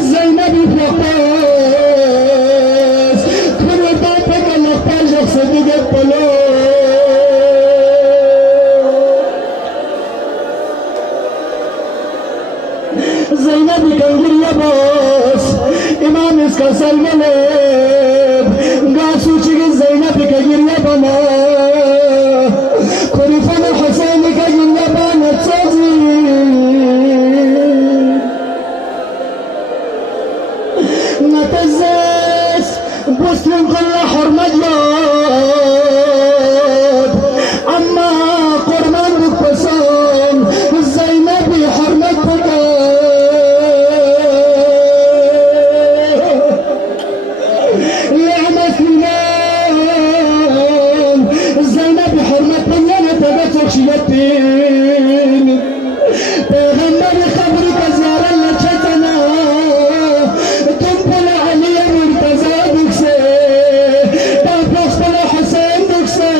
زينب فقاس كل بابك اللقاج صدق الطلو زينب كنجر يباس إمام إسكاس الملب قاسو چيك زينب كنجر يبما كريفان حسين كنجر يبانا تسازي نتزاس بسلم كل حرمة جلاد أما قرمان بكسان زينب حرمة بكان لعنة الإمام زينب حرمة بكان تبتك شيئتين پیغمبر خبرك زيارة لچتنا تنبل علي مرتزا دكسي تنفخ بلا حسين دكسي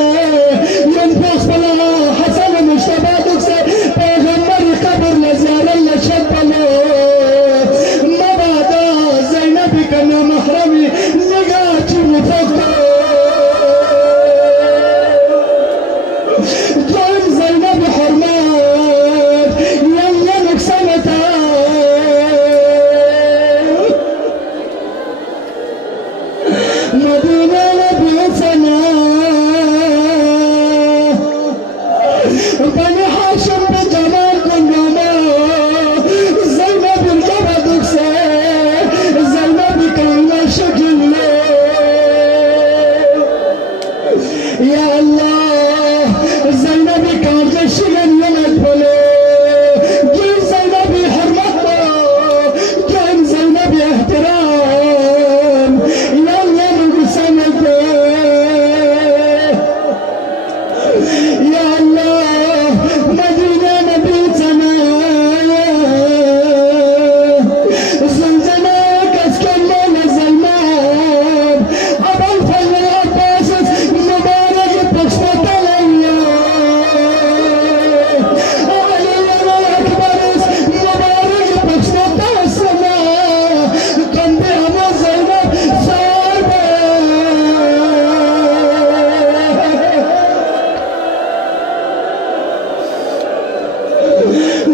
ينفخ بلا حسن مجتبى دكسي پیغمبر خبر لزيارة لچتنا مبادا زينب كنا محرمي نگاچي مفكر جون زينب حرمات يمنك سنتين مدينة لبيتنا بني حاشم بجمال كنما زينب الجبدك زينب كلمة شكل يا الله زينب كانت الشغل يمد بلو جيم زينب حرمته جيم زينب احترام يوم يمد سنته يا الله مدينة نبيتنا زلزلة كسكن لنا زلمان أبا الفضل العباس مبارك بشفة الأيام علي الأكبر مبارك بشفة السماء كان بها زينب صعبة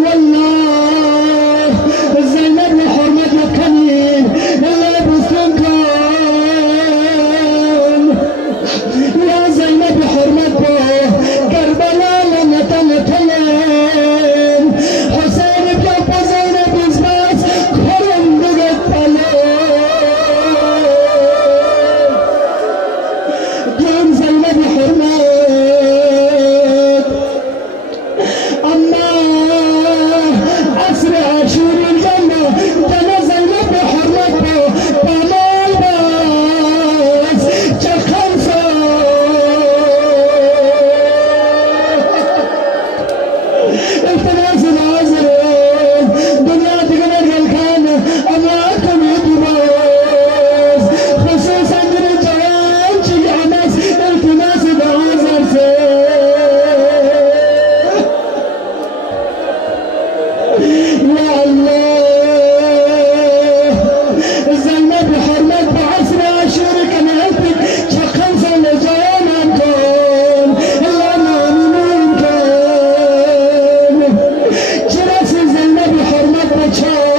والله زينب لحرمة الكنين اللي بسلم كان يا زينب حرمته كربلاء لما تنتلين حسين بجنب زينب زباس خرم بقتلين جيم زينب حرمات أما أسرع شور الجنة جنة زينب حرمته بمال باس جخنسة التناس العازرين دنيا تقدر الكان أملاكم يدباس خصوصا من الجوان شيء عماس التناس العازر يا الله زينب حرمت بعصر عشورك انا قلبك شخنصة لجوان امكان الا مؤمنين كان جرس زينب حرمت بشان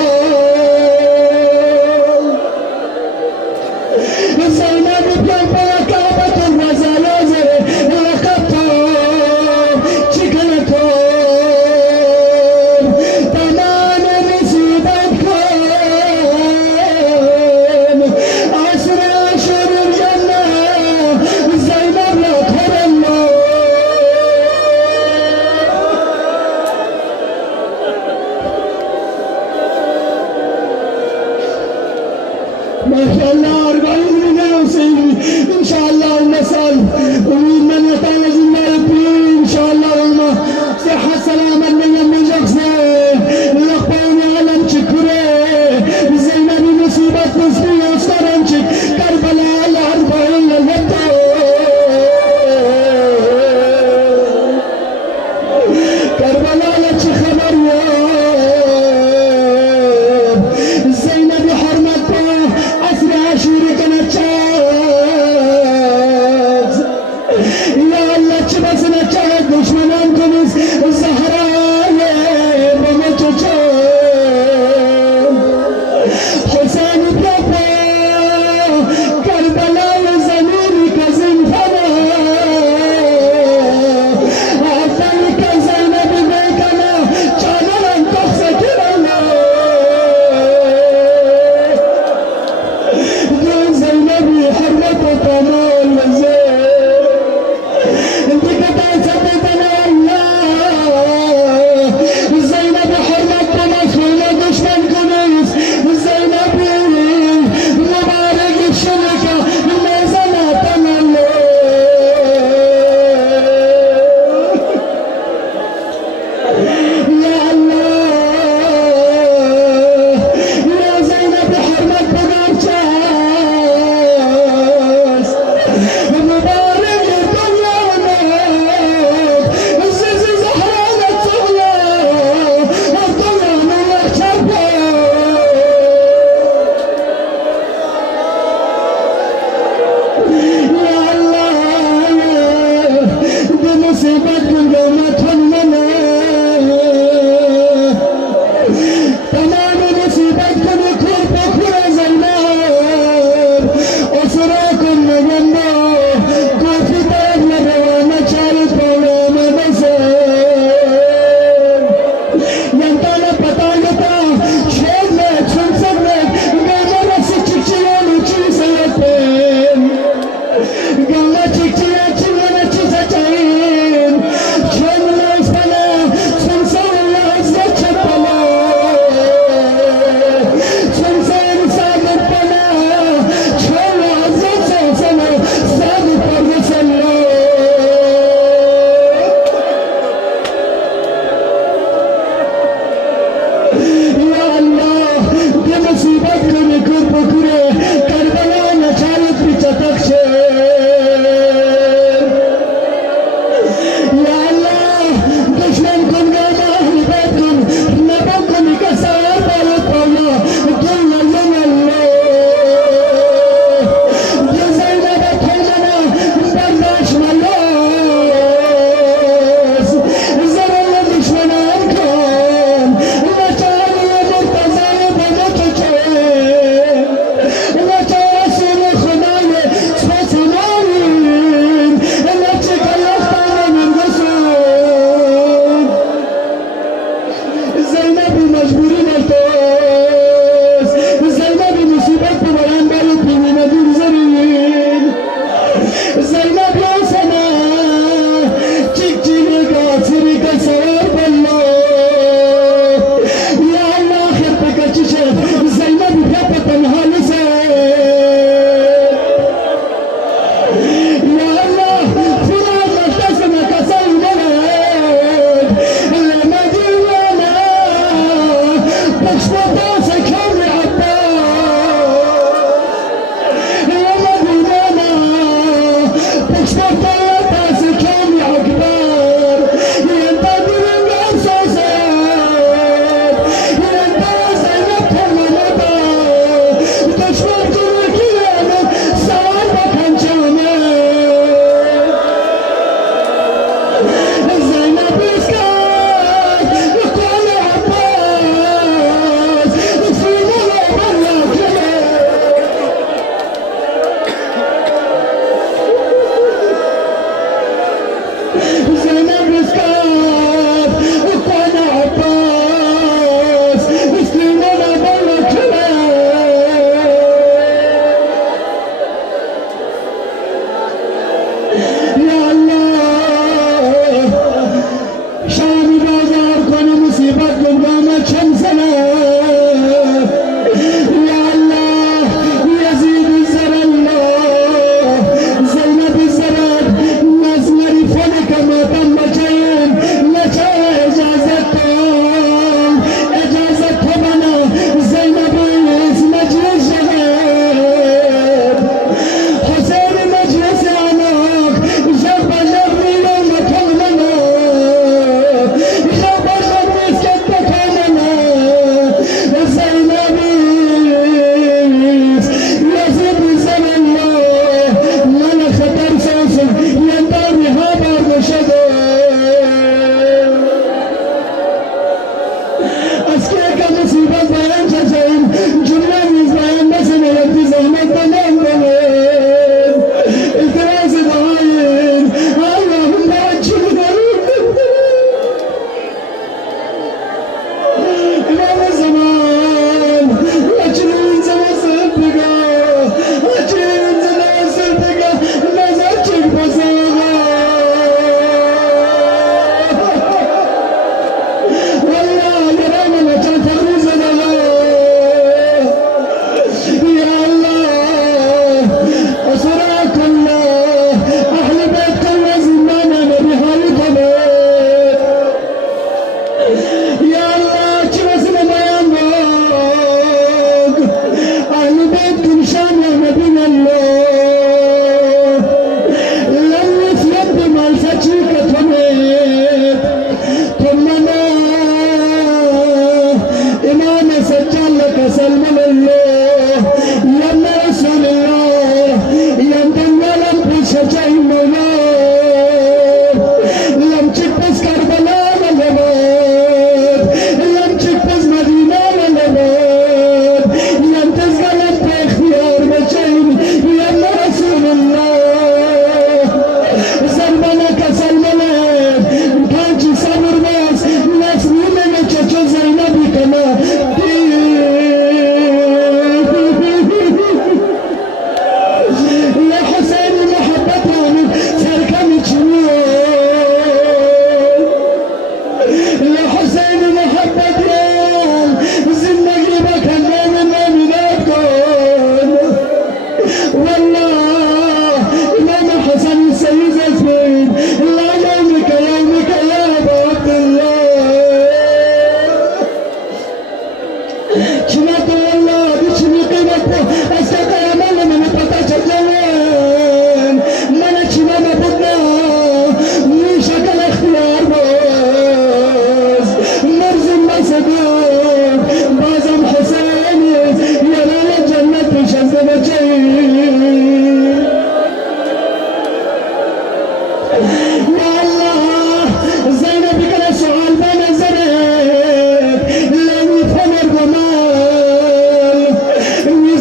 زينب بجنبها كعبة الرزالازة لقبتها شكلتها تمام نسيبك كان عشر أشهر الجنة زينب لك الله ما شاء الله 40 سنة إن شاء الله المسأل ومن يتعالج الله يبين إن شاء الله وما صحة سلامة من يمي جخصة لقباني علم شكري زينب مصيبة نسبية وسترنشك كربلاء الأربعين للوطن كربلاء لك خبر يا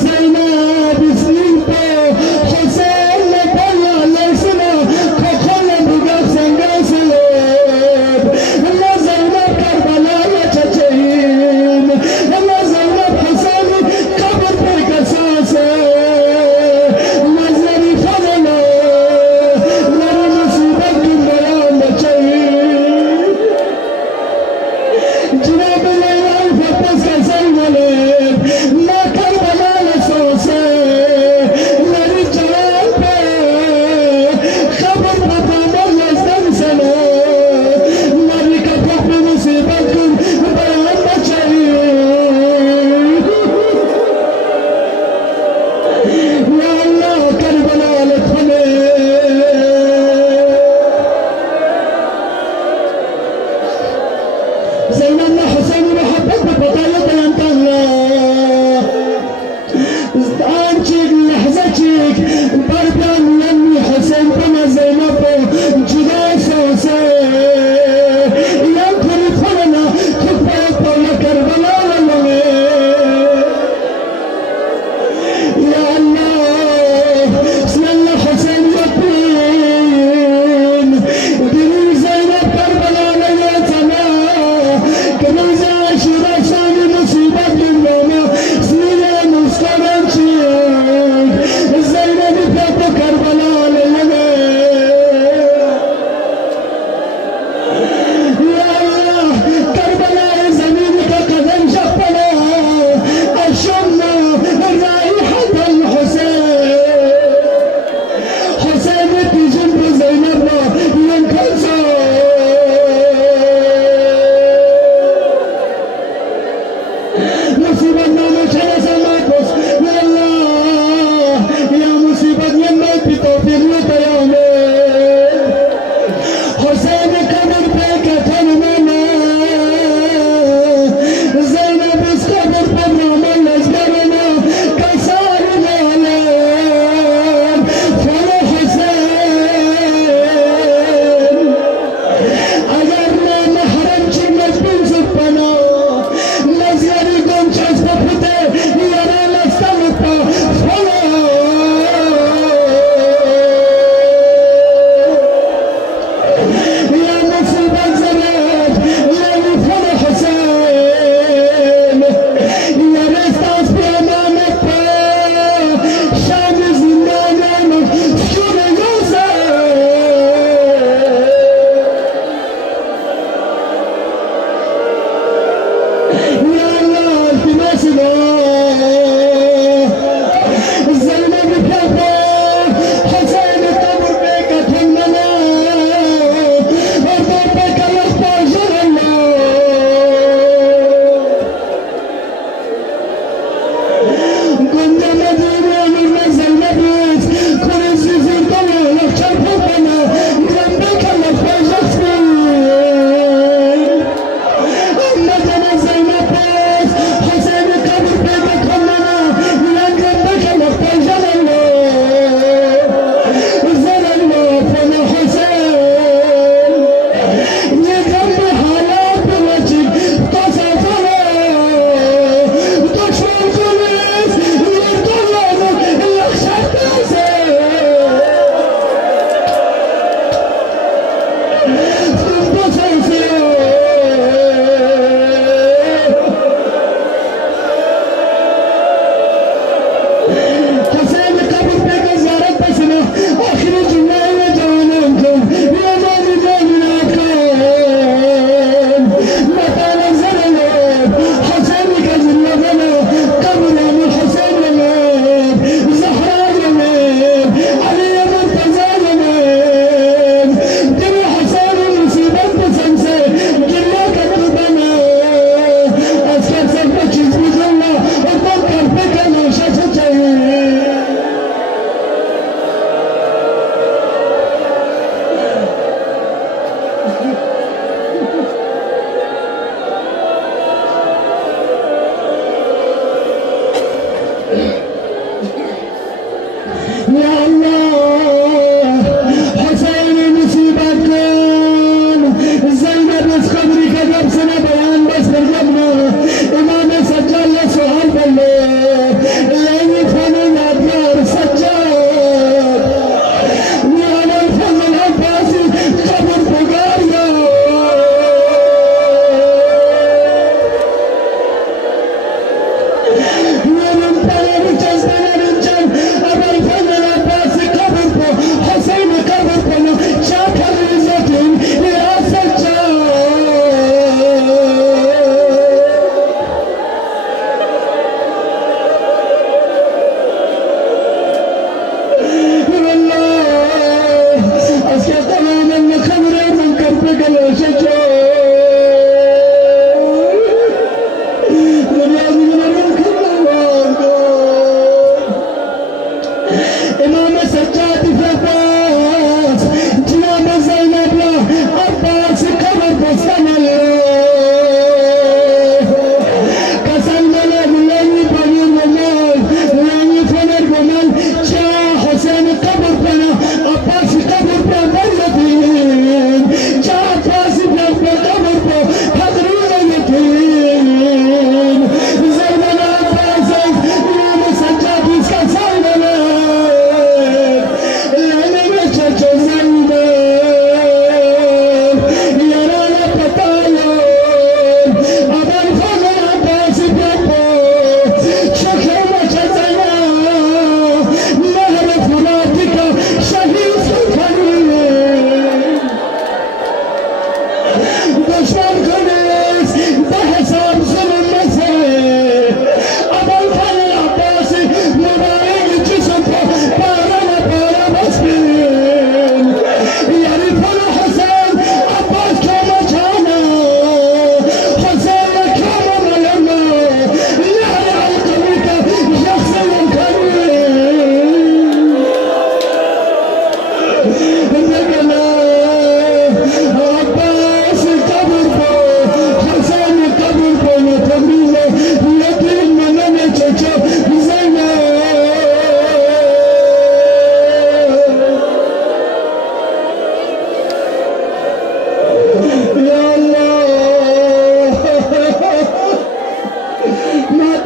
زينب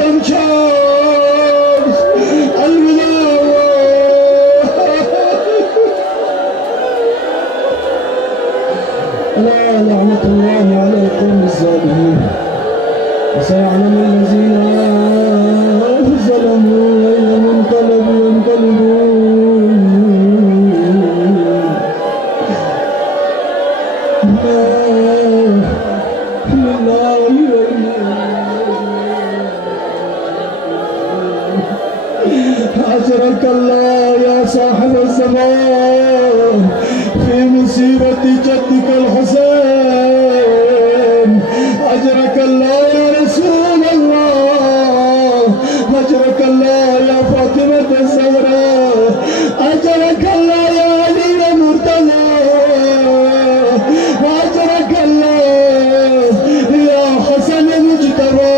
كم شمس المنور. لا لعنة الله على القوم الظالمين، وسيعلم الذين ظلموا أي منقلب ينقلبون. لله أجرك الله يا صاحب الزمان في مصيبة جدك الحسين. أجرك الله يا رسول الله، أجرك الله يا فاطمة الزهراء، أجرك الله يا علي المرتضى، أجرك الله يا حسن المجتبى.